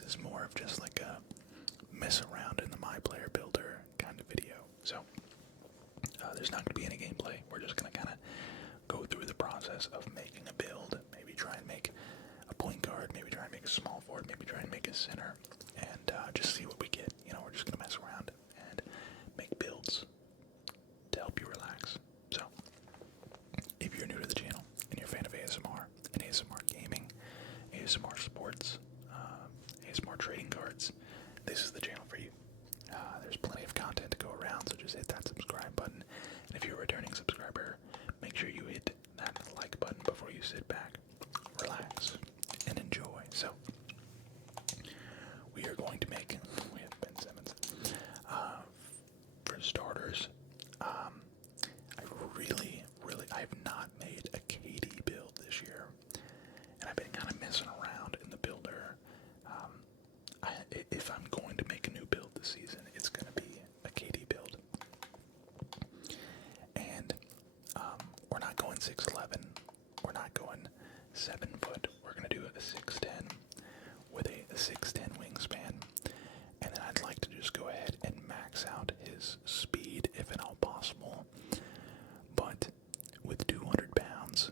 this is more of just like a mess around in the My Player Builder kind of video. So there's not going to be any gameplay. We're just going to kind of go through the process of making a build. Maybe try and make a point guard. Maybe try and make a small forward. Maybe try and make a center. And just see what we get. You know, we're just going to mess around and make builds to help you relax. So if you're new to the channel and you're a fan of ASMR and ASMR gaming, ASMR sports, ASMR trading cards, this is the channel for you. There's plenty of content to go around, so just hit that subscribe button. And if you're a returning subscriber, make sure you hit that like button before you sit back, relax, and enjoy. So, we are going to make, we have Ben Simmons. For starters, I have not made a KD build this year. And I've been kind of messing around in the builder. If I'm going to make a new build this season, it's going to be a KD build. And we're not going 6'11", we're not going 7 foot. We're going to do a 6'10" with a 6'10" wingspan. And then I'd like to just go ahead and max out his speed if at all possible. But with 200 pounds,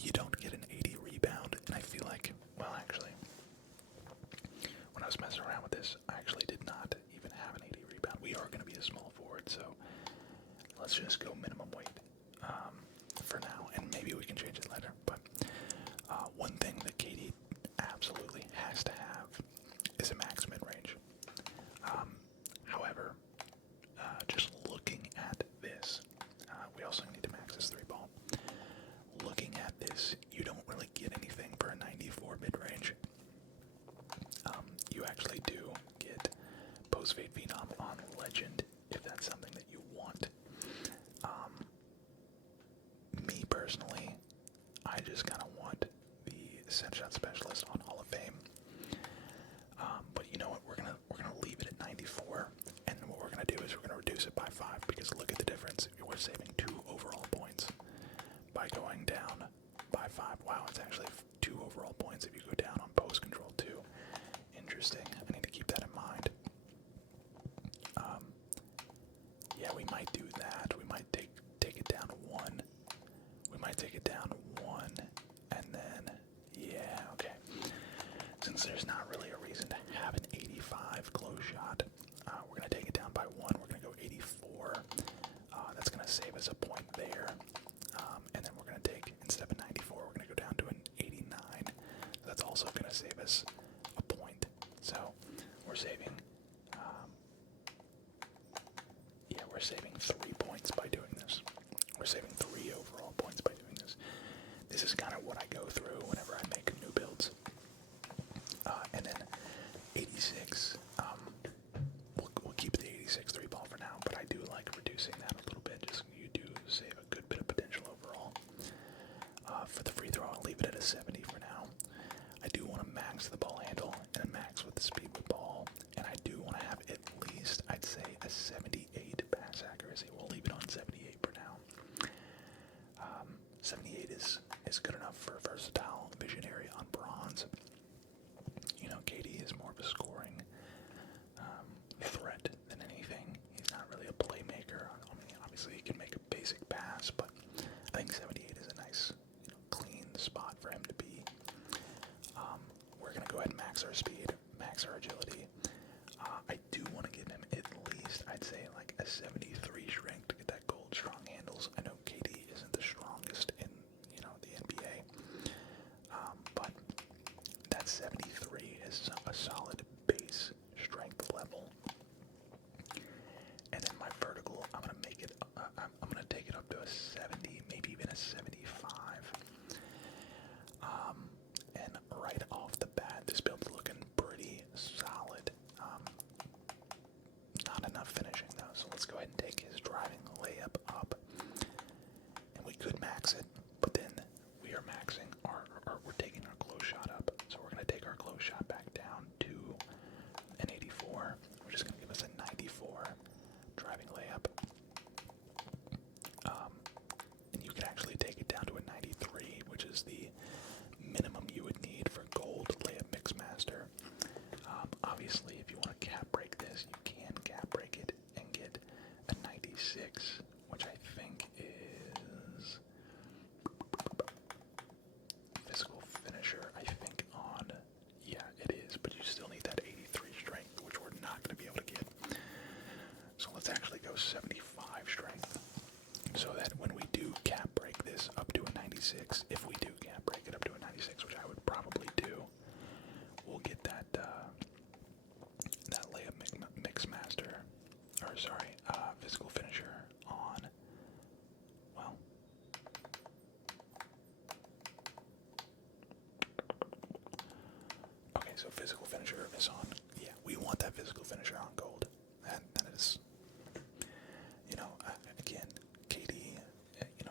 you don't get an 80 rebound. And I feel like, well, actually, when I was messing around with this, I actually did not even have an 80 rebound. We are going to be a small forward, so let's just go minimum weight for now, and maybe we can change it later. But one thing that KD absolutely has to have is a max mid-range. However, just looking at this, we also need to max this 3-ball. Looking at this, you don't really get anything for a 94 mid-range. You actually do get post-fade phenom on legend if that's something that you want. Me personally, I just kind of want the set shot specialist on Hall of Fame. But you know what? We're gonna leave it at 94, and what we're gonna do is we're gonna reduce it by 5 because look at the difference. We're saving 2 overall points by going down by 5. Wow, it's actually 2 overall points if you go down on post control 2. Interesting. I need to keep that in mind. Yeah, we might do that. We might take it down 1. We might take it down 1, and then yeah, okay. Since there's not really a reason to have an 85 close shot, we're gonna take it down by 1. We're gonna go 84. That's gonna save us a point there. And then we're gonna take, instead of a 94, we're gonna go down to an 89. That's also gonna save us a point. So we're saving, we're saving 3 points by doing this. We're saving 3 overall points by doing this. This is kind of what I go through whenever I make new builds. And then 86, we'll keep the 86 3-ball for now, but I do like reducing that a little bit. Just you do save a good bit of potential overall. For the free throw, I'll leave it at a 70 for now. I do want to max the ball handle and a max with the speed with ball, and I do want to have at least, I'd say, a 78 pass accuracy. We'll leave it on 78 for now. 78 is good enough for versatile visionary on bronze. You know, KD is more of a scoring threat than anything. He's not really a playmaker. I mean, obviously he can make a basic pass, but I think 78 is a nice, clean spot for him to be. We're gonna go ahead and max our speed, max our agility. I do want to give him at least, I'd say, like a 73 strength to get that gold strong handles. I know KD isn't the strongest in, the NBA, but that 73 is a solid base strength level. And then my vertical, I'm gonna make it, I'm gonna take it up to a 70, maybe even a 75. And right off the bat, this build's looking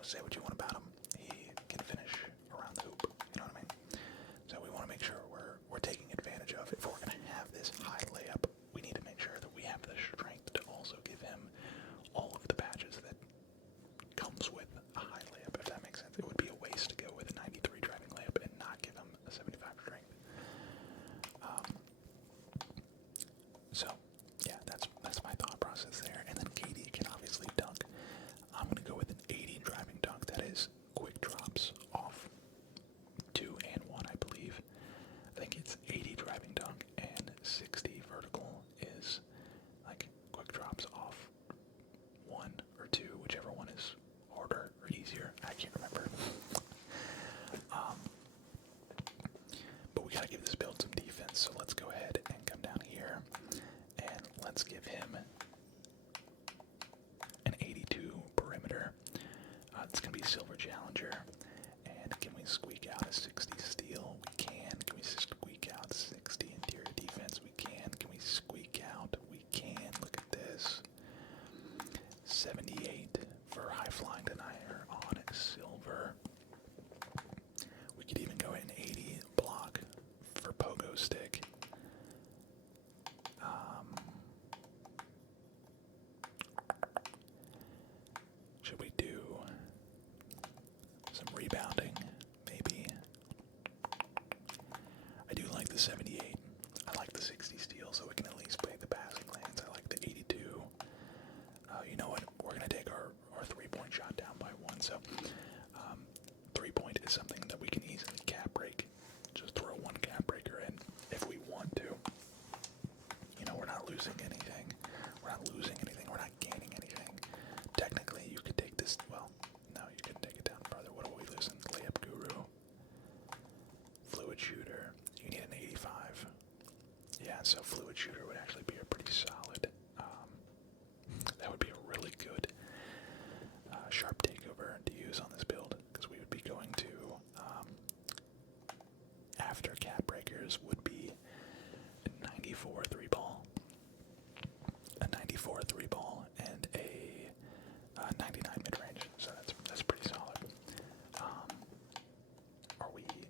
say what you want about him, he can finish around the hoop. You know what I mean? So we want to make sure we're taking advantage of. If we're going to have this high layup, we need to make sure that we have the strength to also give him all of the badges that comes with a high layup, if that makes sense. It would be a waste to go with a 93 driving layup and not give him a 75 strength. So, yeah, that's my thought process there. And then KD can obviously dunk. I'm going to go with an 80 driving dunk. That is quick drops off 2 and 1, I believe. I think it's 80 driving dunk and 60 vertical is like quick drops off 1 or 2, whichever one is harder or easier. I can't remember. But we got to give this build some defense, so let's go ahead and come down here and let's give him an 82 perimeter. It's going to be Silver Challenger. And can we squeak out a 60 steal? We can. Can we squeak out 60 interior defense? We can. Can we squeak out? We can. Look at this. 78 for high flying denier on Silver. We could even go in 80 block for pogo stick. Should we do some rebounding? Maybe. I do like the 78. I like the 60 steal, so we can at least play the passing lanes. I like the 82. You know what? We're going to take our 3-point shot down by 1. So 3-point is something that we can easily cap break. Just throw one cap breaker in if we want to. You know, we're not losing anything. We're not losing anything. We're not gaining anything. Technically, you could take this. Well, no, you couldn't take it down further. What are we losing? Layup guru. Fluid shooter. You need an 85. Yeah, so fluid shooter would actually be a pretty solid. That would be a really good sharp takeover to use on this build, because we would be going to after cap breakers would be a 94 3-ball, a 94 3-ball, and a 99 mid-range. So that's pretty solid.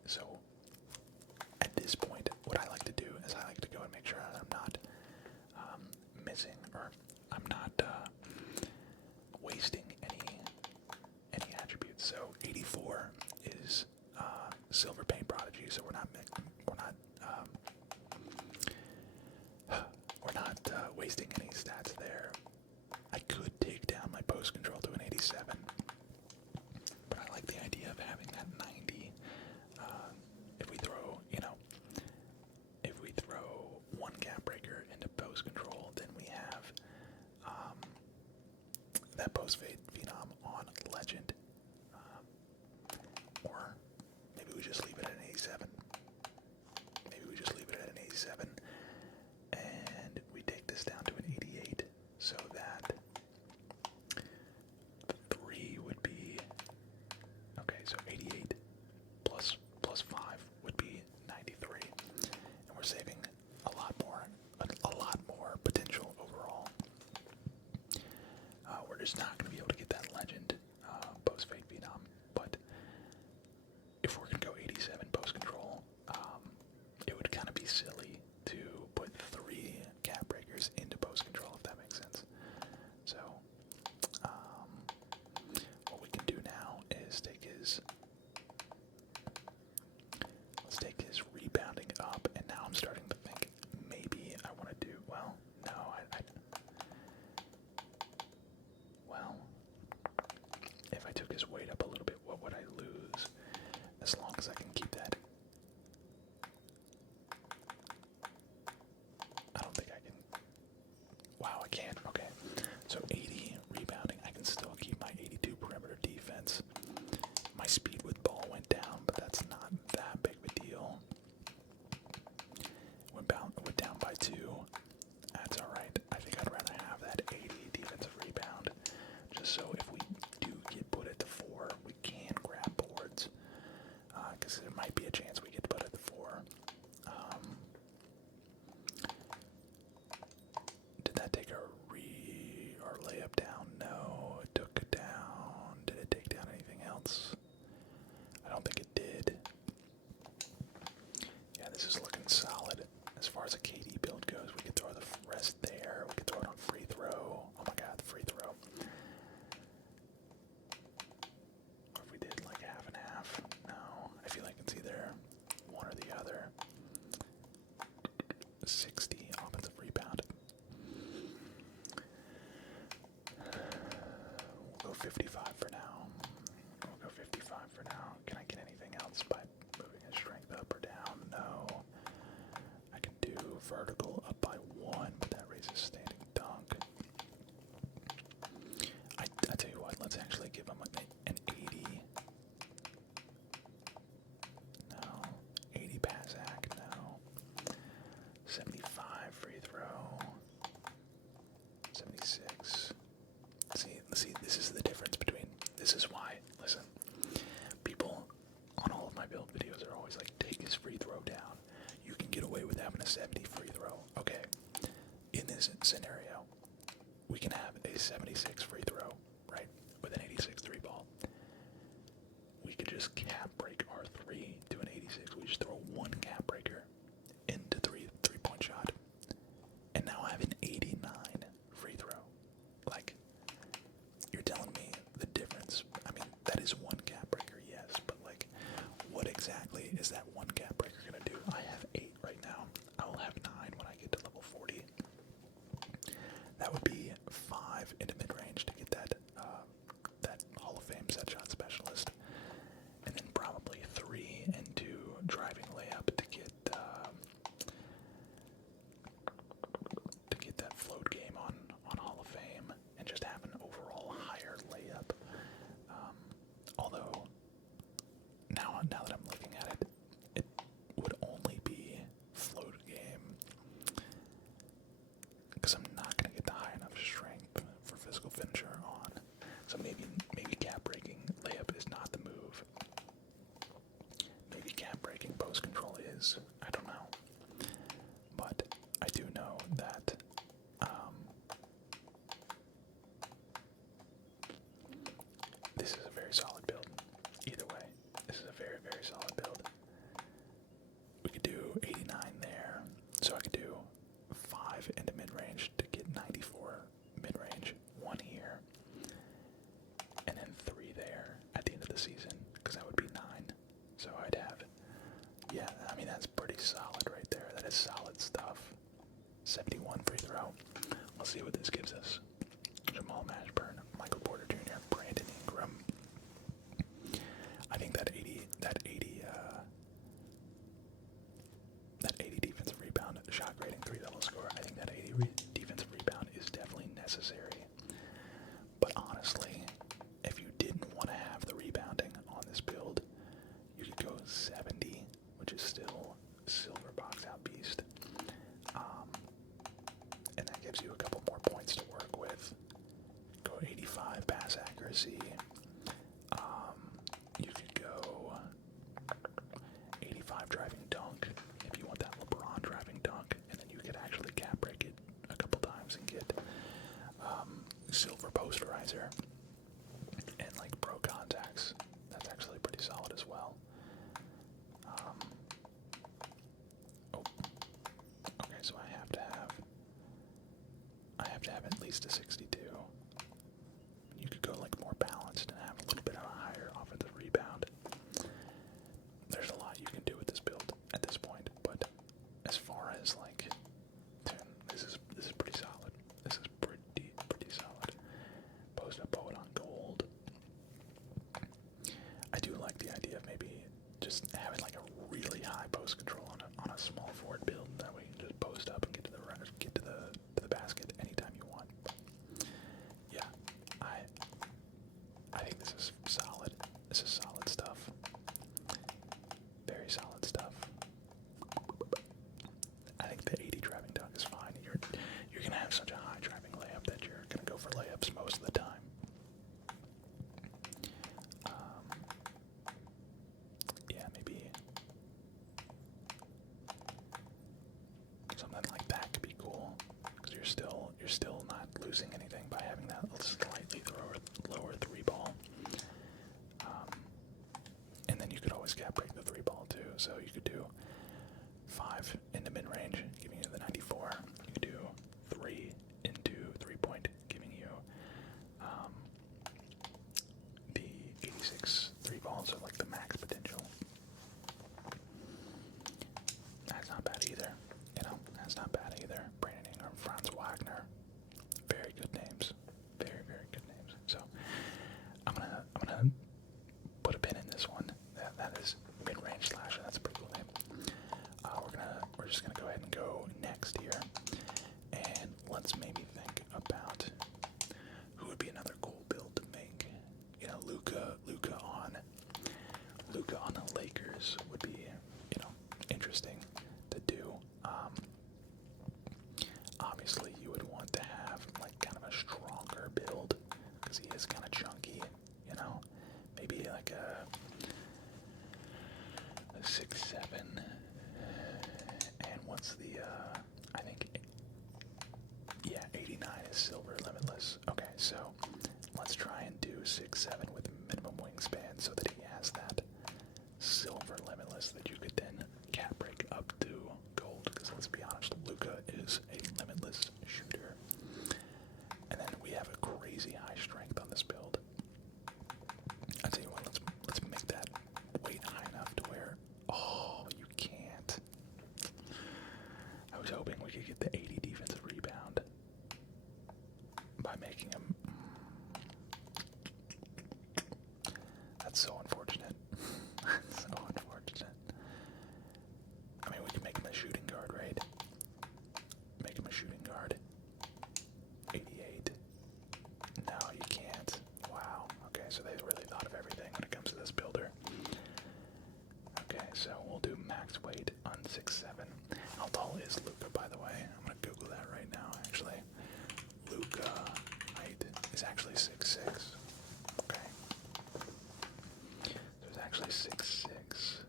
So at this point, what I like to do is I like to go and make sure that I'm not missing, or I'm not wasting any attributes. So 84 is Silver Paint Prodigy, so we're not wasting any stats there. I could take down my post control to an 87, but I like the idea of having that 90. If we throw, if we throw one cap breaker into post control, then we have that post fade phenom on legend. Or maybe we just leave it at an 87. Maybe we just leave it at an 87. And we take this down to an 88. So that 3 would be, okay, so 88 plus 5 would be 93. And we're saving a lot more potential overall. We're just not going to be able to get that legend post fade phenom, but if we're going to go 87 post control, it would kind of be silly to put 3 cap breakers into post control, if that makes sense. So what we can do now is let's take his rebounding up, and now I'm starting to think maybe I want to do, well, no, well, if I took his weight up a little bit, what would I lose? As long as I can keep that. I don't think I can. Wow, I can. Okay. So 80 rebounding. I can still keep my 82 perimeter defense. My speed with ball went down, but that's not that big of a deal. Went down by 2. That's alright. I think I'd rather have that 80 defensive rebound. Just so if we do get put at the 4, we can grab boards. Because See, this is the difference between. This is why. Listen, people on all of my build videos are always like, take his free throw down. You can get away with having a 70 free throw. Okay, in this scenario, we can have a 76 free throw, right, with an 86 three ball. We could just cap break our 3 to an 86. We just throw one cap breaker into three-point shot, and now I have an 89 free throw. Like, you're telling me the difference? I mean, that is one cap breaker, yes, but like, what exactly is that one cap breaker gonna do? I have 8 right now. I will have 9 when I get to level 40. That would be 5 into mid-range to get that that Hall of Fame set shot specialist, and then probably 3 into driving layup to get that float game on Hall of Fame, and just have an overall higher layup. Although now that I'm looking at it, it would only be float game, because I'm not gonna get the high enough strength for physical finisher on. So maybe cap breaking layup is not the move. Maybe cap breaking post control is. I don't know. But I do know that this is a very solid build. Either way, this is a very, very solid build. We could do 89 there. So I could do 5 into mid-range to get 94 mid-range, 1 here, and then 3 there at the end of the season, because that would be 9. So I'd have, yeah, I mean, that's pretty solid right there. That is solid stuff. 71 free throw. Let's see what this gives us. Jamal Mashburn, Michael Porter Jr., Brandon Ingram. I think that 80 defensive rebound, shot grading, 3-level score. I think that 80 defensive rebound is definitely necessary. But honestly, if you didn't want to have the rebounding on this build, you could go 70, which is still silver box out beast. And that gives you a couple more points to work with. Go 85 pass accuracy. You could go 85 driving dunk if you want that LeBron driving dunk, and then you could actually cap break it a couple times and get silver posterizer and like pro contacts. That's actually pretty solid as well. Okay, so I have to have at least a 62. You could go like more balanced and have a little bit of a higher offensive rebound. There's a lot you can do with this build at this point, but as far as like, dude, this is pretty solid. This is pretty solid. Post up poet on gold. I do like the idea of maybe just having like a really high post control on a small forward build. That way you can just post up and get to the basket anytime you want. But yeah, I think this is solid. This is solid stuff. Very solid stuff. I think the 80 driving dunk is fine. You're gonna have such a high driving layup that you're gonna go for layups most of the time. Yeah, maybe something like that could be cool, because you're still not losing anything by having that slightly lower 3 ball. And then you could always cap break the 3 ball too. So you could do 5 into mid range, giving you the 94. You could do 3 into 3-point, giving you the 86 3 ball, so like the max potential. That's not bad either. That's not bad either. Brandon Ingram, Franz Wagner, very good names. Very, very good names. So I'm gonna put a pin in this one. That is mid-range slasher. That's a pretty cool name. We're just gonna go ahead and go next here, and let's maybe think about who would be another cool build to make. Luka on the Lakers would be, interesting to do. Obviously you would want to have like kind of a stronger build because he is kind of chunky, you know. Maybe like a 6'7". And what's the, I think, yeah, 89 is silver limitless. Okay, so let's try and do 6'7" with minimum wingspan so that he has that silver limitless that you could then cap break up to gold, because let's be honest, Luka is a limitless shooter. And then we have a crazy high strength on this build. I tell you what, let's make that weight high enough to where, oh, you can't. I was hoping we could get the 80 defensive rebound by making him. That's so unfortunate. That's so unfortunate. I mean, we can make him a shooting guard, right? Make him a shooting guard. 88. No, you can't. Wow. Okay, so they really thought of everything when it comes to this builder. Okay, so we'll do max weight on 6'7". How tall is Luka, by the way? I'm gonna Google that right now, actually. Luka height is actually 6'6". Okay. So it's actually 6'6".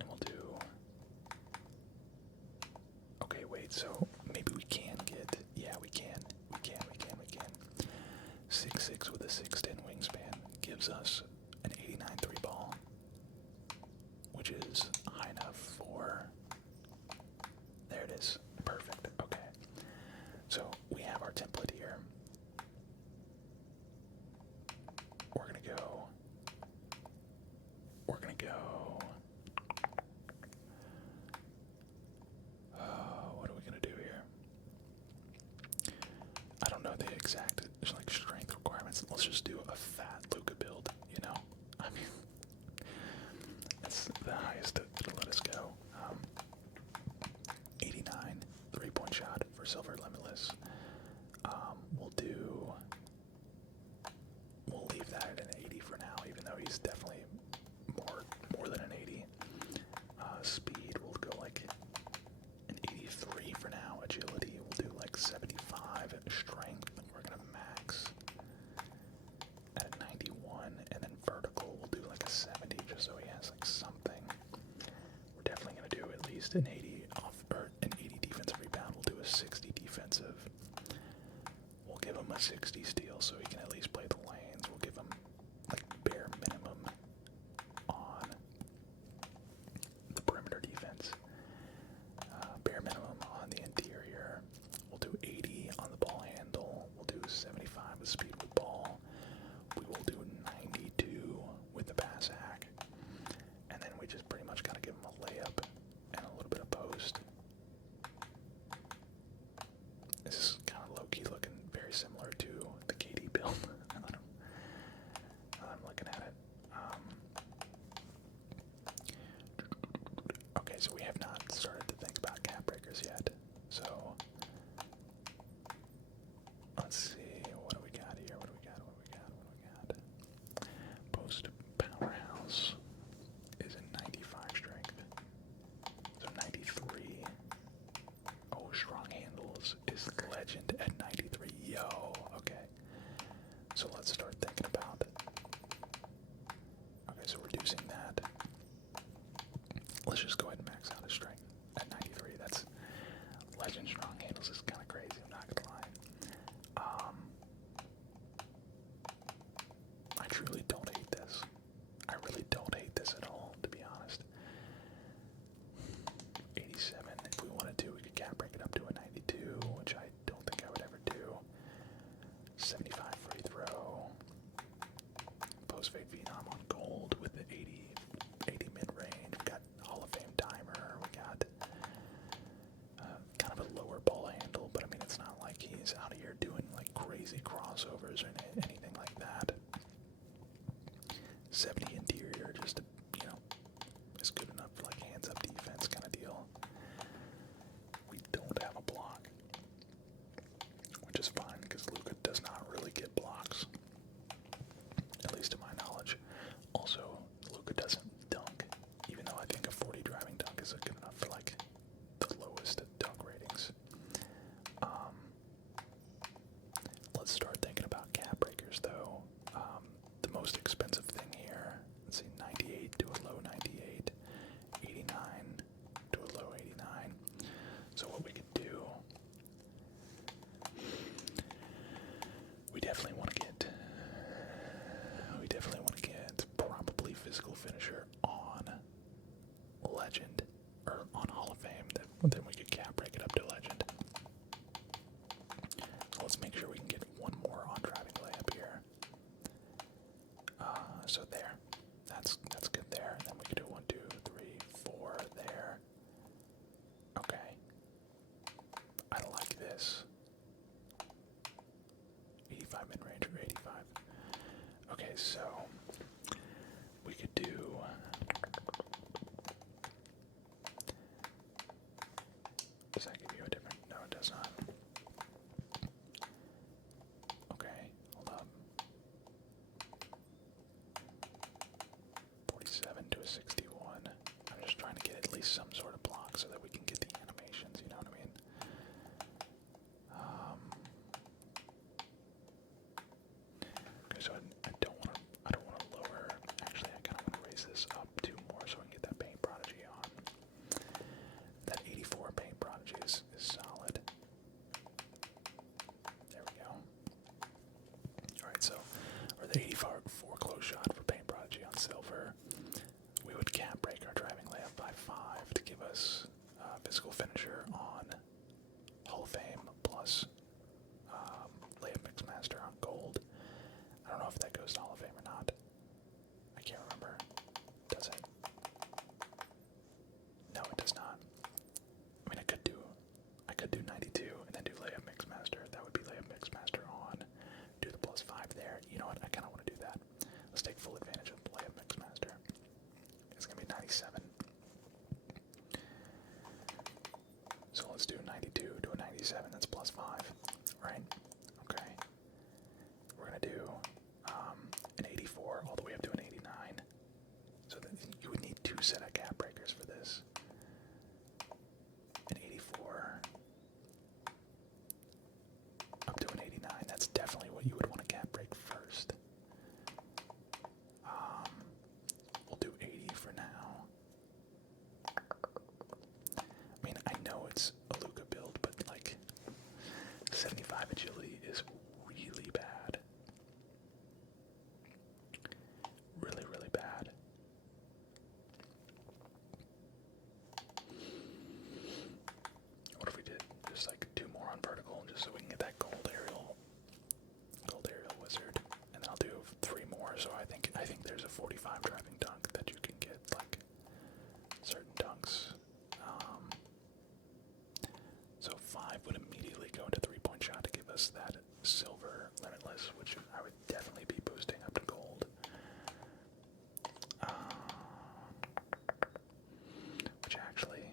And we'll do... Okay, wait, so maybe we can get... Yeah, we can. We can. 6'6" with a 6'10" wingspan gives us an 89 3 ball, which is high enough for... There it is. Perfect. Okay. So we have our template here. We're gonna go... what are we gonna do here? I don't know the exact like strength requirements. Let's just do a fat Luka build, you know? I mean, that's the highest it'll let us go. 89 3-point shot for silver limitless. We'll leave that at an 80 for now, even though he's definitely more than an 80. Speed, we'll go like an 83 for now. Agility, we'll do like 75. Strength, we're gonna max at a 91, and then vertical, we'll do like a 70, just so he has like something. We're definitely gonna do at least an 80 off, or an 80 defensive rebound. We'll do a 60 defensive. We'll give him a 60 steal, so he can at least play the lanes. We'll give him like bare minimum on the perimeter defense. Bare minimum on the interior. We'll do 80 on the ball handle. We'll do 75 with speed with ball. We will do 92 with the pass hack. And then we just pretty much gotta give him a layup and a little bit of post. This is kind of low-key looking very similar to the KD build. I'm looking at it. Okay, so we have not started to think about cap breakers yet. So let's see, what do we got here? What do we got? Post powerhouse is a 95 strength. So 93. Oh, strong handles is legend at 93. Yo, okay. So let's start thinking about it. Okay, so reducing that. Let's just go ahead and max out his strength at 93. That's legend strong handles is kind of crazy, I'm not gonna lie. I truly don't hate this. I really don't hate this at all, to be honest. 87, if we wanted to, we could cap break it up to a 92, which I don't think I would ever do. 75 free throw. Post fade phenom on gold with the 80 mid-range. We got Hall of Fame timer. We got kind of a lower ball handle, but I mean, it's not like he's out of here doing like crazy crossovers or anything like that. 70 interior, just to, you know, is good enough for like hands up defense kind of deal. We don't have a block, which is fine because Luka does not really get blocks, at least to my knowledge. Also, Luka doesn't dunk, even though I think a 40 driving dunk is good enough for like the lowest dunk ratings. mid-range or 85. Okay, so we could do. Does that give you a different? No, it does not. Okay, hold up. 47 to a 61. I'm just trying to get at least some sort of block so that we can get the animations, you know what I mean? Okay, so I don't want to lower. Actually, I kind of want to raise this up 2 more so I can get that paint prodigy on. That 84 paint prodigy is solid. There we go. Alright, so, or the 84 close shot for paint prodigy on silver. We would cap break our driving layup by 5 to give us physical finisher on Hall of Fame plus layup mixmaster on gold. I don't know if that goes to Hall of Fame or not. I can't remember. Does it? No, it does not. I mean, I could do 92 and then do layup mixmaster. That would be layup mixmaster on. Do the plus 5 there. You know what? I kind of want to do that. Let's take full advantage of layup mixmaster. It's gonna be 97. So let's do 92 to a 97. That's plus 5, right? Okay. We're gonna do an 84 all the way up to an 89. So that you would need 2 set of cap breakers for this. An 84 up to an 89. That's definitely what you would want to cap break first. We'll do 80 for now. I mean, I know it's a Luka build, but like 75 agility is really bad. Really, really bad. What if we did just like 2 more on vertical just so we can get that gold aerial wizard, and then I'll do 3 more. So I think there's a 45 driving dunk that you can get, like certain dunks. So 5 would immediately go into 3-point shot to give us that silver limitless, which I would definitely be boosting up to gold. Which actually,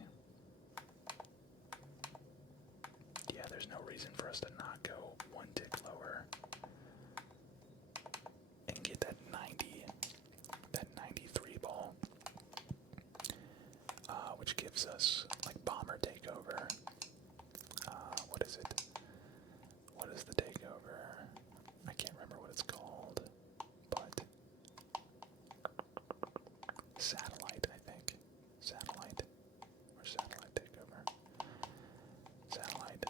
yeah, there's no reason for us to not go 1 tick lower and get that 93 ball, which gives us like bomber takeover. What is it? What is the takeover? I can't remember what it's called, but satellite, I think. Satellite or satellite takeover. Satellite.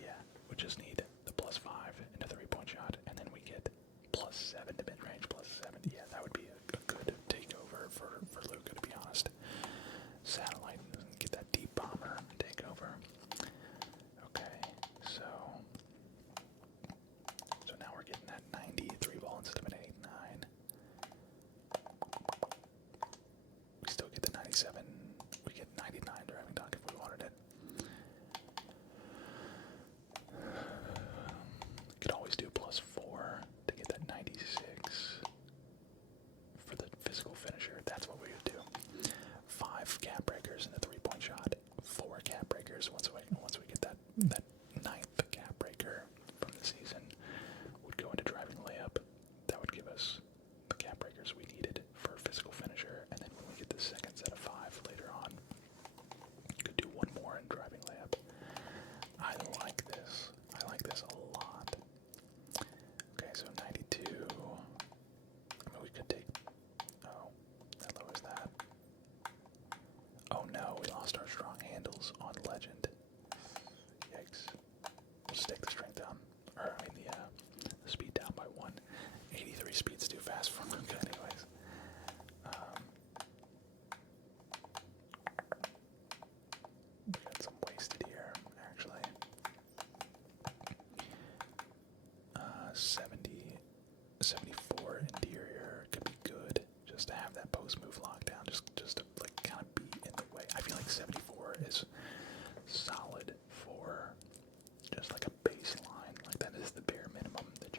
Yeah, we just need the plus 5 into 3-point shot, and then we get plus 7 to mid-range, plus 7. Yeah, that would be a good takeover for Luka, to be honest. Satellite, get that deep bomber takeover. Okay, so now we're getting that 93 ball instead of an 89. We still get the 97. We get 99 driving dunk if we wanted it. Could always do plus 4 to get that 96 for the physical finisher. That's what we would do. 5 cap breakers in the 3-point shot. 4 cap breakers once we get that 9th cap breaker from the season would go into driving layup. That would give us the cap breakers we needed for physical finisher, and then when we get the second set of 5 later on, could do 1 more in driving layup. I like this. I like this a lot. Okay, so 92. I mean, we could take. Oh, that lowers that. Oh no, we lost our strong handles on Legend. Yikes. We'll just take the strength down. Or, I mean, the speed down by 1. 83 speed's too fast for Luka, anyways. We got some wasted here, actually. 74 interior could be good. Just to have that post move lockdown, just to like kind of be in the way. I feel like 74 is solid for just like a baseline. Like that is the bare minimum that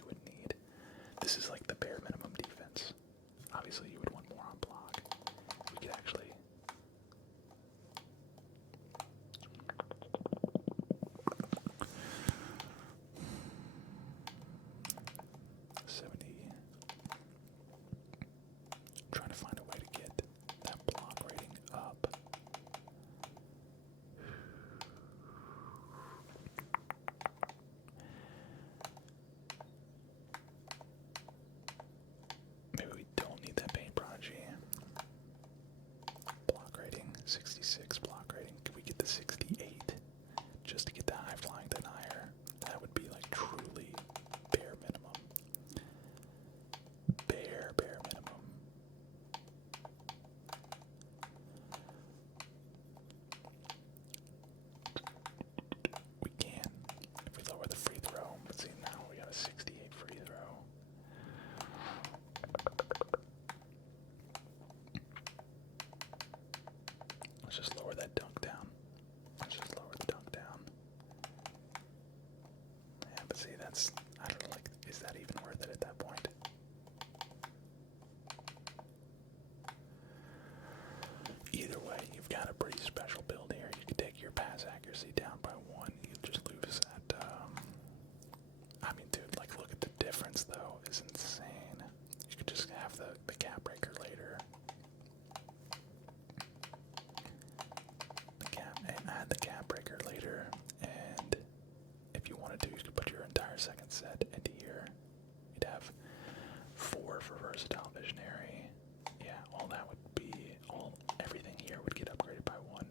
the cap breaker later. Add the cap breaker later, and if you wanted to, you could put your entire second set into here. You'd have 4 for versatile visionary. Yeah, all that would be everything here would get upgraded by 1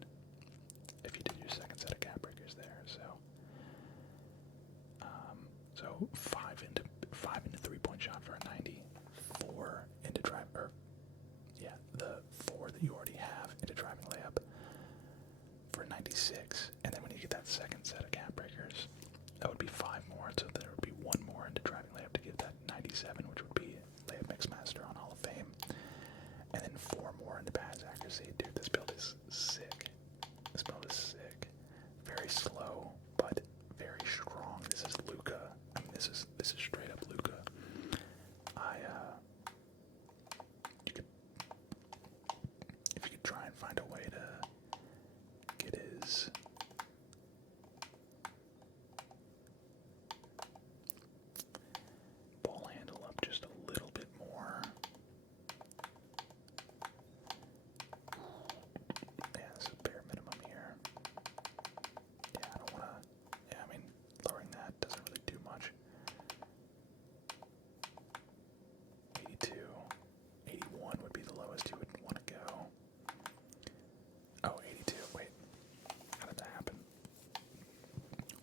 if you did your second set of cap breakers there. So 5 into 3-point shot for a 90, 4 into drive, or yeah, the 4 that you already have into driving layup for 96, and then when you get that second set of cap breakers, that would be 5 more, so there would be 1 more into driving layup to give that 97, which would be layup mixmaster on Hall of Fame, and then 4 more into pass accuracy. Dude, this build is sick. This build is sick. Very slow, but very strong. This is Luka. I mean, this is straight up Luka. If you could try and find a way to get his ball handle up just a little bit more. Yeah, this is a bare minimum here. Yeah, I don't want to. Yeah, I mean, lowering that doesn't really do much. 82, 81 would be the lowest you would want to go. Oh, 82. Wait, how did that happen?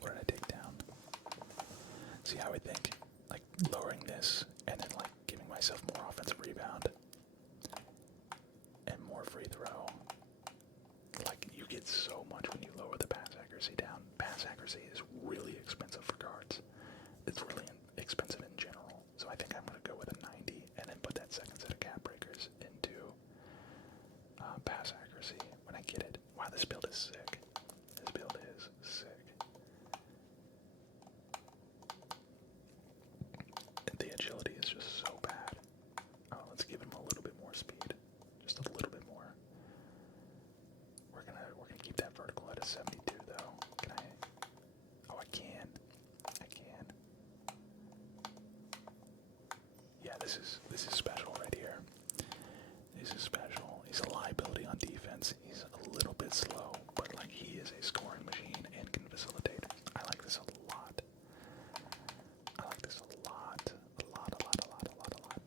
What did I take down? See, I would think like lowering this and then like giving myself more offensive rebound and more free throw. Like, you get so much when you lower the pass accuracy down. Pass accuracy is really expensive for guards. It's really expensive in general. So I think I'm going to go with a 90 and then put that second set of cap breakers into pass accuracy when I get it. Wow, this build is sick. This build is sick. The agility is just so bad. Oh, let's give him a little bit more speed. Just a little bit more. We're gonna keep that vertical at a 72 though. Can I? Oh, I can. I can. Yeah, this is special right here. This is special. He's a liability on defense. He's a little bit slow, but like, he is a scoring machine and can facilitate. I like this a lot. I like this a lot. A lot.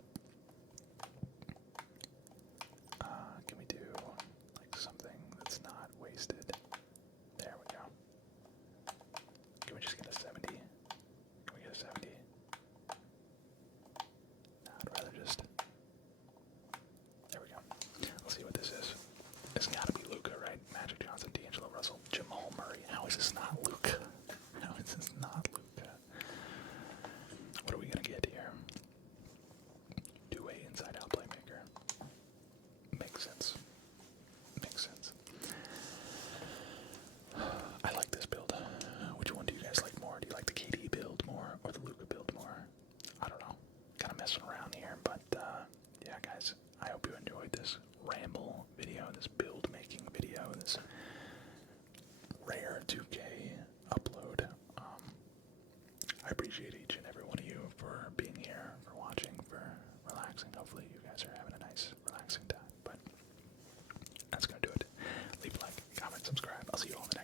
Can we do like something that's not wasted? There we go. Can we just get a 70? Can we get a 70? No, I'd rather just. There we go. Let's see what this is. It's gotta be Luka, right? Magic Johnson, D'Angelo Russell, Jamal Murray. How is this not Luka? How is this not Luka? What are we gonna get here? Two-way inside-out playmaker. Makes sense. Makes sense. I like this build. Which one do you guys like more? Do you like the KD build more or the Luka build more? I don't know. Kind of messing around here, but yeah, guys. I hope you enjoyed this ramble video, this build making video, this rare 2K upload. I appreciate each and every one of you for being here, for watching, for relaxing. Hopefully you guys are having a nice, relaxing time. But that's going to do it. Leave a like, comment, subscribe. I'll see you all in the